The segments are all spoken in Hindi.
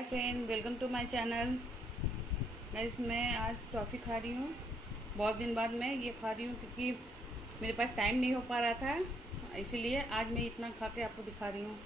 Hi friend, welcome to my channel. Guys, मैं आज टॉफ़ी खा रही हूँ। बहुत दिन बाद मैं ये खा रही हूँ क्योंकि मेरे पास टाइम नहीं हो पा रहा था, इसीलिए आज मैं इतना खा के आपको दिखा रही हूँ।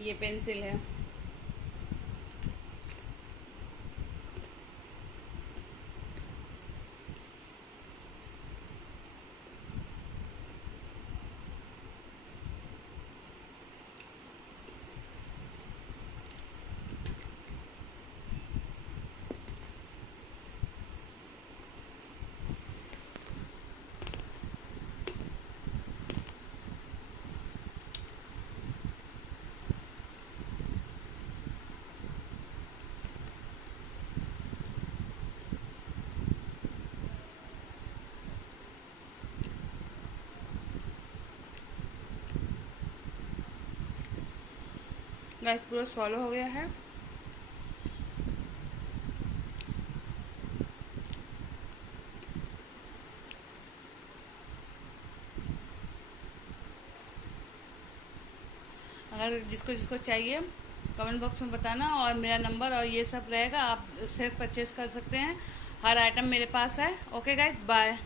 ये पेंसिल है। गाइस, पूरा सॉलो हो गया है। अगर जिसको जिसको चाहिए कमेंट बॉक्स में बताना, और मेरा नंबर और ये सब रहेगा, आप सिर्फ परचेज़ कर सकते हैं। हर आइटम मेरे पास है। Okay guys, bye.